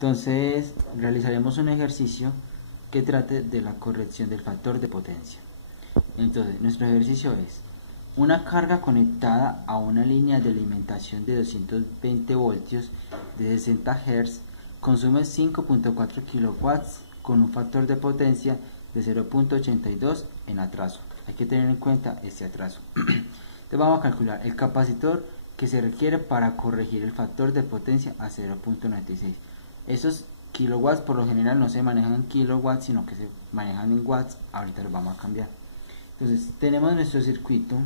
Entonces realizaremos un ejercicio que trate de la corrección del factor de potencia. Entonces nuestro ejercicio es: una carga conectada a una línea de alimentación de 220 voltios de 60 Hz consume 5.4 kilowatts con un factor de potencia de 0.82 en atraso. Hay que tener en cuenta este atraso. Entonces vamos a calcular el capacitor que se requiere para corregir el factor de potencia a 0.96. Esos kilowatts por lo general no se manejan en kilowatts, sino que se manejan en watts. Ahorita los vamos a cambiar. Entonces tenemos nuestro circuito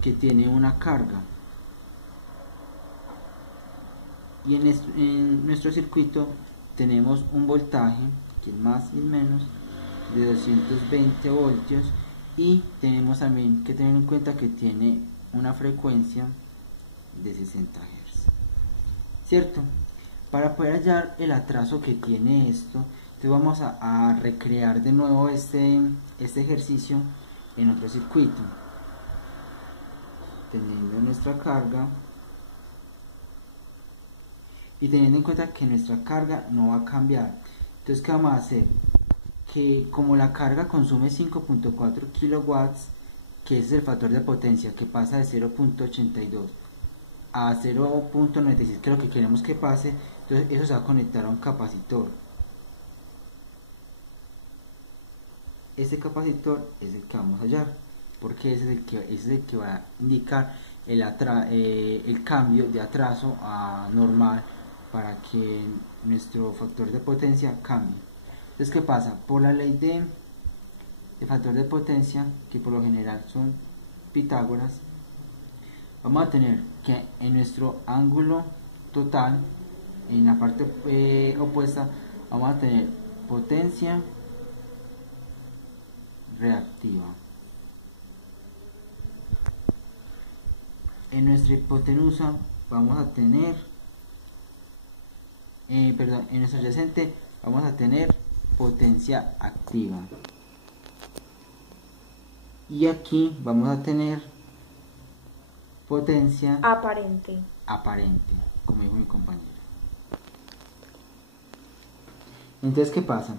que tiene una carga, y en nuestro circuito tenemos un voltaje, que es más y menos, de 220 voltios, y tenemos también que tener en cuenta que tiene una frecuencia de 60 Hz, ¿cierto? Para poder hallar el atraso que tiene esto, entonces vamos a recrear de nuevo este ejercicio en otro circuito, teniendo nuestra carga y teniendo en cuenta que nuestra carga no va a cambiar. Entonces, ¿qué vamos a hacer? Que como la carga consume 5.4 kilowatts, que es el factor de potencia que pasa de 0.82 a 0.96, que es lo que queremos que pase, entonces eso se va a conectar a un capacitor. Ese capacitor es el que vamos a hallar, porque ese es el que va a indicar el cambio de atraso a normal para que nuestro factor de potencia cambie. Entonces, ¿qué pasa? Por la ley de factor de potencia, que por lo general son Pitágoras, vamos a tener que en nuestro ángulo total, en la parte opuesta, vamos a tener potencia reactiva. En nuestra hipotenusa vamos a tener, en nuestro adyacente vamos a tener potencia activa. Y aquí vamos a tener potencia aparente, como dijo mi compañero. Entonces, ¿qué pasa?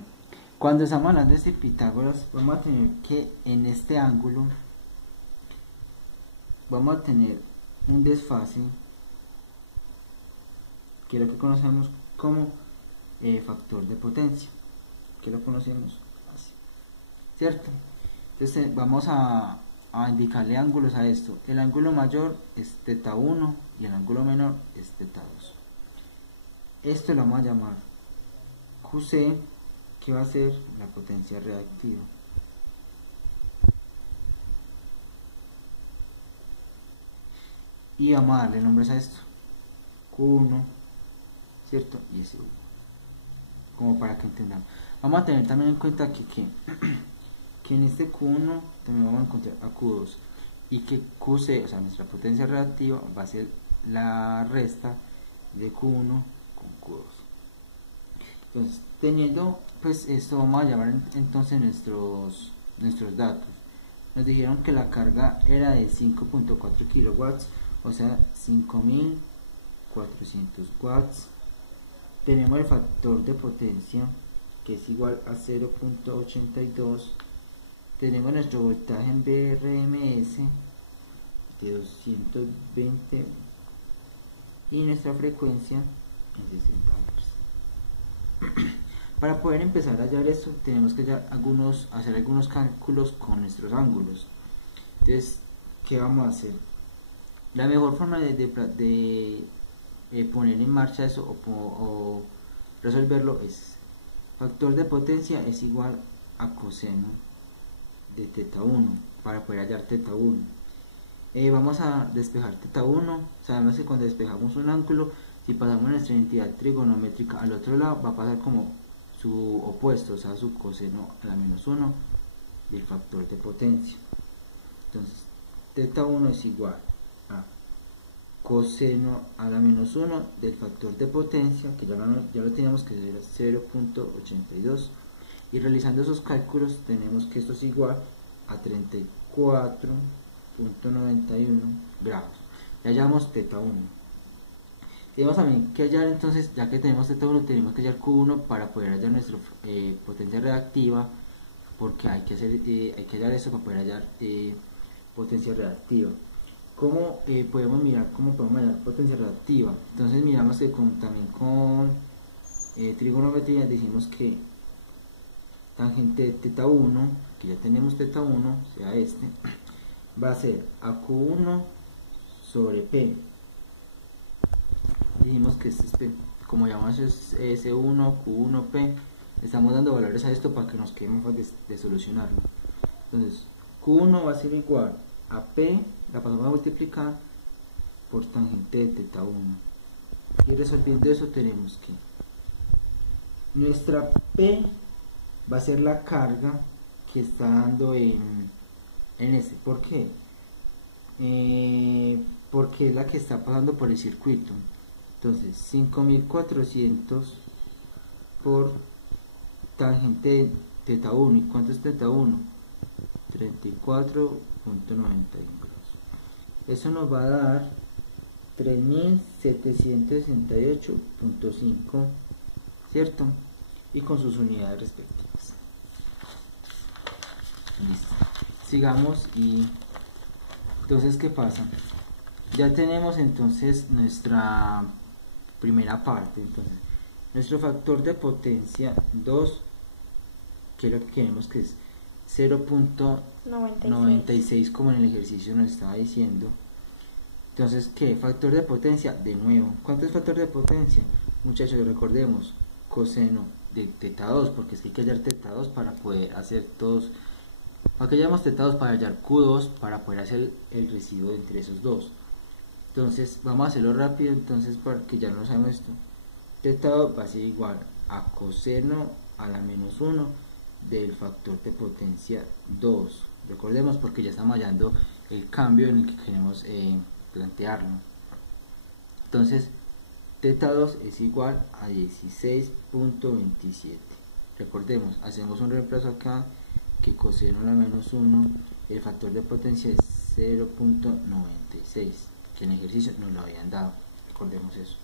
Cuando estamos hablando de Pitágoras, vamos a tener que en este ángulo vamos a tener un desfase, que es lo que conocemos como factor de potencia, que lo conocemos así, ¿cierto? Entonces vamos a indicarle ángulos a esto. El ángulo mayor es θ 1 y el ángulo menor es θ 2. Esto lo vamos a llamar QC, que va a ser la potencia reactiva. Y vamos a darle nombres a esto: Q1, ¿cierto? Y S1, como para que entendamos. Vamos a tener también en cuenta que en este Q1 también vamos a encontrar a Q2, y que QC, o sea, nuestra potencia reactiva, va a ser la resta de Q1 con Q2. Entonces, teniendo pues esto, vamos a llamar entonces nuestros datos. Nos dijeron que la carga era de 5.4 kilowatts, o sea 5400 watts. Tenemos el factor de potencia, que es igual a 0.82. tenemos nuestro voltaje en BRMS de 220 y nuestra frecuencia en 60 Hz. Para poder empezar a hallar esto, tenemos que hacer algunos cálculos con nuestros ángulos. Entonces, ¿qué vamos a hacer? La mejor forma de poner en marcha eso o resolverlo es: factor de potencia es igual a coseno de θ1, para poder hallar θ1. Vamos a despejar θ1. Sabemos que cuando despejamos un ángulo, si pasamos nuestra identidad trigonométrica al otro lado, va a pasar como su opuesto, o sea, su coseno a la menos 1 del factor de potencia. Entonces, θ1 es igual a coseno a la menos 1 del factor de potencia, que ya lo teníamos, que era 0.82. Y realizando esos cálculos, tenemos que esto es igual a 34.91 grados. Ya hallamos θ1. Tenemos también que hallar, entonces, ya que tenemos θ1, tenemos que hallar Q1 para poder hallar nuestra potencia reactiva, porque hay que hallar eso para poder hallar potencia reactiva. ¿Cómo podemos mirar cómo podemos hallar potencia reactiva? Entonces miramos que también con trigonometría decimos que tangente de θ1, que ya tenemos θ1, sea este, va a ser a Q1 sobre P. Dijimos que este es P, como llamamos es S1, Q1, P, estamos dando valores a esto para que nos quede más fácil de solucionarlo. Entonces, Q1 va a ser igual a P, la pasamos a multiplicar por tangente de θ1. Y resolviendo eso tenemos que nuestra P va a ser la carga que está dando en este. ¿Por qué? Porque es la que está pasando por el circuito. Entonces 5400 por tangente de θ1. ¿Y cuánto es θ1? 34.92. Eso nos va a dar 3768.5, ¿cierto? Y con sus unidades respectivas. Listo. Sigamos. Y entonces, ¿qué pasa? Ya tenemos entonces nuestra primera parte. Entonces, nuestro factor de potencia 2, que es lo que queremos, que es 0.96, como en el ejercicio nos estaba diciendo. Entonces, ¿qué? Factor de potencia, de nuevo. ¿Cuánto es factor de potencia? Muchachos, recordemos, coseno de θ2, porque es que hay que hallar θ2 para poder hacer todos. ¿Para qué llamamos θ2? Para hallar Q2, para poder hacer el residuo entre esos dos. Entonces, vamos a hacerlo rápido, entonces, porque ya no sabemos esto. θ2 va a ser igual a coseno a la menos 1 del factor de potencia 2. Recordemos, porque ya estamos hallando el cambio en el que queremos plantearlo. Entonces, θ2 es igual a 16.27. Recordemos, hacemos un reemplazo acá, que coseno a la menos 1, el factor de potencia es 0.96, que en el ejercicio nos lo habían dado. Recordemos eso.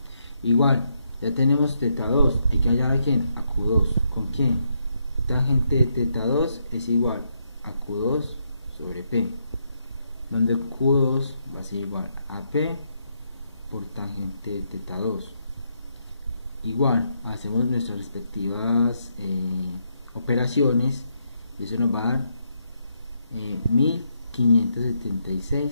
Igual, ya tenemos θ2, hay que hallar a quién, a Q2. ¿Con quién? Tangente de θ2 es igual a Q2 sobre P, donde Q2 va a ser igual a P por tangente de θ2. Igual, hacemos nuestras respectivas operaciones, y eso nos va a dar 1576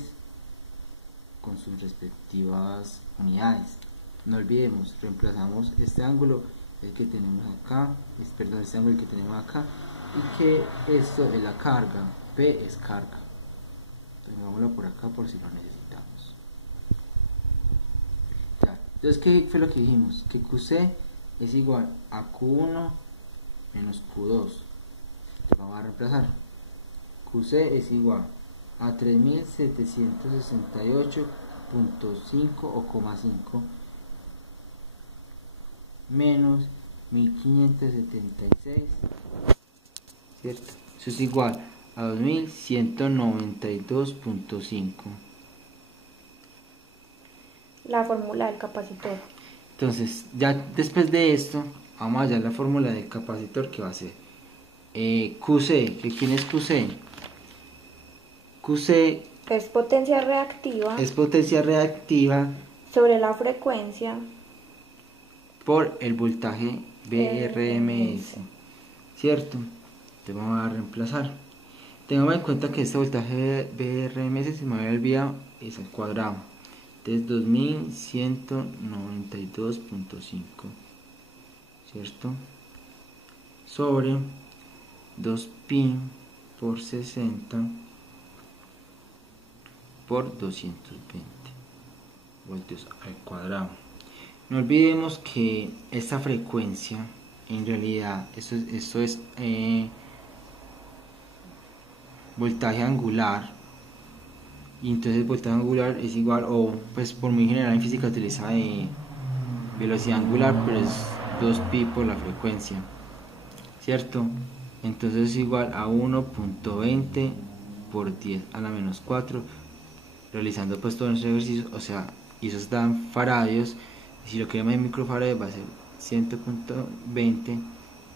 con sus respectivas unidades. No olvidemos, reemplazamos este ángulo, el que tenemos acá, perdón, este ángulo que tenemos acá, y que esto es la carga, P es carga. Tengámoslo por acá por si lo necesitamos. Ya. Entonces, ¿qué fue lo que dijimos? Que QC es igual a Q1 menos Q2. Lo vamos a reemplazar. QC es igual a 3768.5 o 5 menos 1576, ¿cierto? Eso es igual a 2192.5. La fórmula del capacitor. Entonces, ya después de esto, vamos a hallar la fórmula del capacitor, que va a ser QC. ¿Quién es QC? QC es potencia reactiva. Es potencia reactiva sobre la frecuencia por el voltaje BRMS, ¿cierto? Entonces vamos a reemplazar. Tengamos en cuenta que este voltaje BRMS, se me había olvidado, es al cuadrado. Entonces 2192.5, ¿cierto? Sobre 2pi por 60 por 220 voltios al cuadrado. No olvidemos que esta frecuencia, en realidad, esto es voltaje angular, y entonces el voltaje angular es igual, o pues por muy general en física utiliza velocidad angular, pero es 2pi por la frecuencia, ¿cierto? Entonces es igual a 1.20 por 10 a la menos 4, realizando pues todo nuestro ejercicio, o sea, y eso está en faradios, y si lo queremos en microfarados va a ser 100.20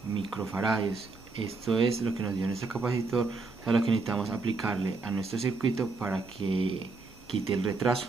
microfaradios. Esto es lo que nos dio nuestro capacitor, o sea, lo que necesitamos aplicarle a nuestro circuito para que quite el retraso.